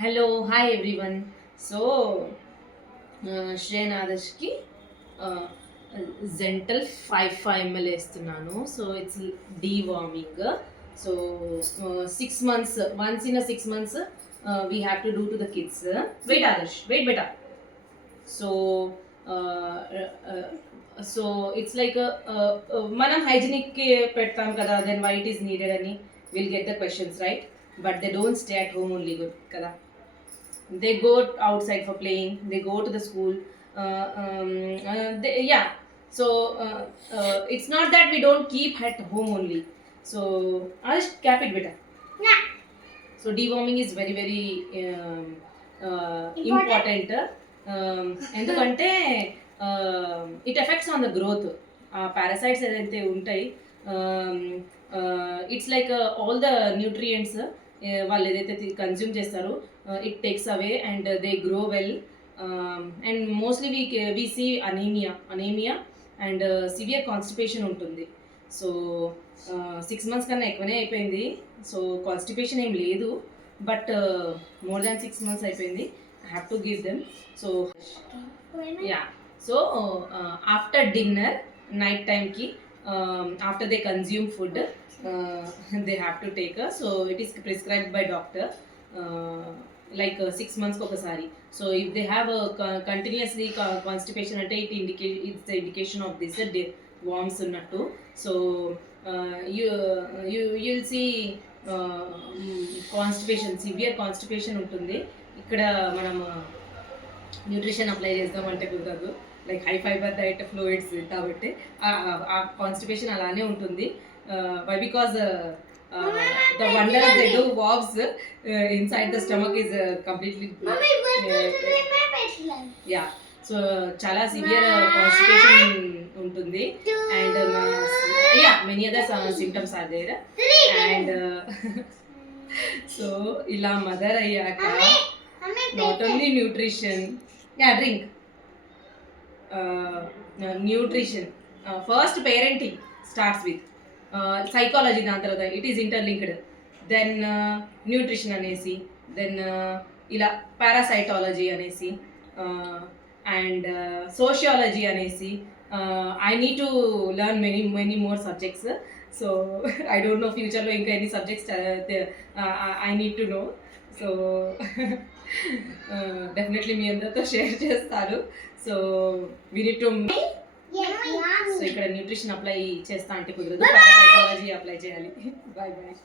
Hello hi everyone. So Shreyan ఆదర్శ్కి gentle 5 ml వేస్తున్నాను. So it's deworming. So 6 months, once in a 6 months we have to do to the kids. Wait Adarsh, wait beta. So so it's like మనం హైజీనిక్కి పెడతాం కదా, then why it is needed అని will get the questions right. But they don't stay at home only, good kada. They go outside for playing, they go to the school. Yeah, so it's not that we don't keep at home only. So I'll just cap it better. Yeah. So deworming is very very important. ఎందుకంటే it affects on the growth. Parasites ఏదైతే ఉంటాయి, it's like all the nutrients వాళ్ళు ఏదైతే consume చేస్తారో it takes away and they grow well. And mostly we see anaemia and severe constipation ఉంటుంది. So 6 months కన్నా ఎక్కువనే అయిపోయింది. సో కాన్స్టిపేషన్ ఏం లేదు, బట్ మోర్ దాన్ 6 months అయిపోయింది. I have to give them. So yeah, so after dinner night టైంకి, after they consume food, they have to take so it is prescribed by doctor, like 6 months kokasari. So if they have a continuously constipation ante it's the indication of this worms unnattu. So you'll see constipation, severe constipation ఉంటుంది. ఇక్కడ మనం nutrition apply చేద్దామంటే కుదరదు, like high fibre diet fluids కాబట్టి ఆ constipation అలానే ఉంటుంది. Why because the wonders they do వాబ్స్ inside the stomach is completely yeah. So చాలా సివియర్ కాన్స్టిపేషన్ ఉంటుంది and yeah many other symptoms are there. And so ఇలా మదర్ అయ్యాక not only nutrition, yeah drink, nutrition first, parenting starts with psychology, దాని తర్వాత it is interlinked, then nutrition అనేసి, then ఇలా parasitology అనేసి and sociology అనేసి. I need to learn many more subjects. So I don't know ఫ్యూచర్లో ఇంకా ఎన్ని subjects I need to know. So definitely మీ అందరితో షేర్ చేస్తారు. So we need to, so ఇక్కడ న్యూట్రిషన్ అప్లై చేస్తా అంటే కుదరదు, సైకాలజీ అప్లై చేయాలి. Bye bye.